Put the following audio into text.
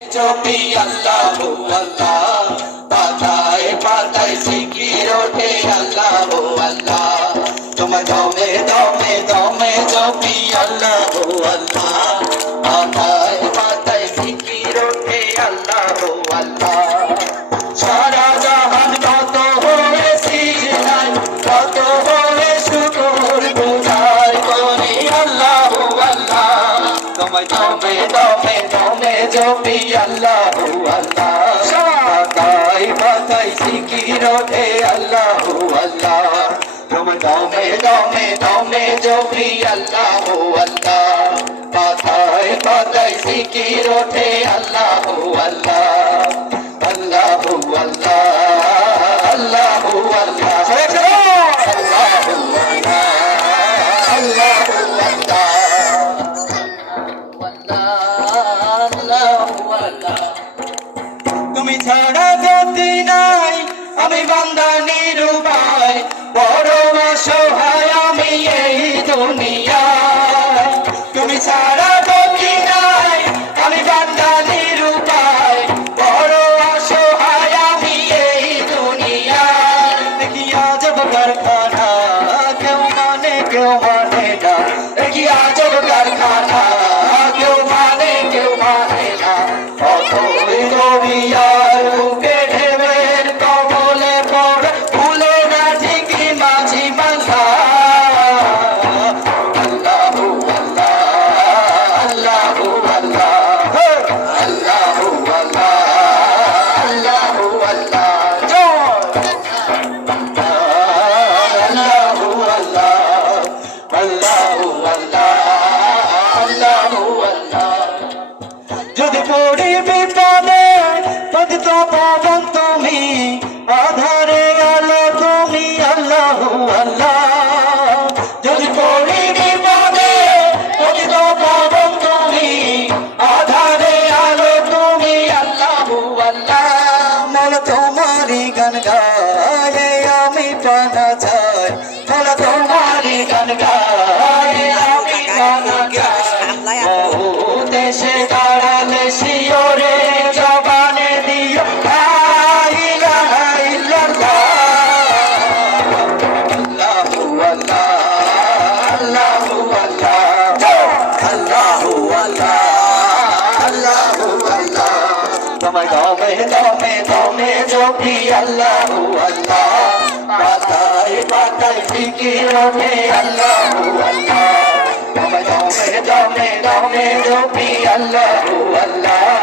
জপি আল্লাহু আল্লাহ, পাতায় পাতায় জিকির ওঠে আল্লাহু আল্লাহ। তোমার দমে দমে দমে জপি আল্লাহু আল্লাহ, পাতায় পাতায় জিকির ওঠে আল্লাহু আল্লাহ। সারা জাহান কত হয়ে সিজদায়, কত হয়ে শুকর গুজার করি আল্লাহু আল্লাহ। তোমার দমে দমে দমে জপি আল্লাহু আল্লাহ, পাতায় পাতায় জিকির ওঠে আল্লাহু আল্লাহ। তোমার দমে দমে দমে জপি আল্লাহু আল্লাহ, পাতায় পাতায় জিকির ওঠে আল্লাহু আল্লাহ। আল্লাহু আল্লাহ, আল্লাহু আল্লাহ, আল্লাহু আল্লাহ, আল্লাহু আল্লাহ। তুমি ছাড়া গতি নাই, আমি বান্দা নিরুপায়, বড় অসহায় আমি এই দুনিয়ায়। তুমি ছাড়া গতি নাই, আমি বান্দা নিরুপায়, বড় অসহায় আমি এই দুনিয়ায়। দেখি আজব কারখানা, কেউ মানে না, দেখি আজব কারখানা, কেউ মানে না। অথই রবিয়ার বুকে ঢেবের কবলে পড়ে, ভুলে না ঠিকই মাঝি মাথা। আল্লাহু আল্লাহ, আল্লাহু আল্লাহ, আল্লাহু আল্লাহ, আল্লাহু আল্লাহ, আল্লাহু আল্লাহ, আল্লাহু আল্লাহ, আল্লাহু আল্লাহ। যদি পড়ি বিপদে পতিত পাবন তুমি, আধারে আলো তুমি আল্লাহু আল্লাহ। যদি পড়ি বিপদে পতিত পাবন তুমি, আধারে আলো তুমি আল্লাহু আল্লাহ। মোলা তোমারই গান গায়ে আমি পানা চাই, মোলা তোমারই গান গায়ে আমি পানা চাই। বহু দেশে দাঁড়ালে শিওরে জবানে দিও লা ইলাহা ইল্লাল্লাহ। আল্লাহু আল্লাহ, আল্লাহু আল্লাহ, আল্লাহু আল্লাহ, আল্লাহু আল্লাহ। তোমার দমে দমে দমে জপি আল্লাহু আল্লাহ, পাতায় পাতায় জিকির ওঠে আল্লাহু আল্লাহ। দমে দমে দমে জপি আল্লাহু আল্লাহ,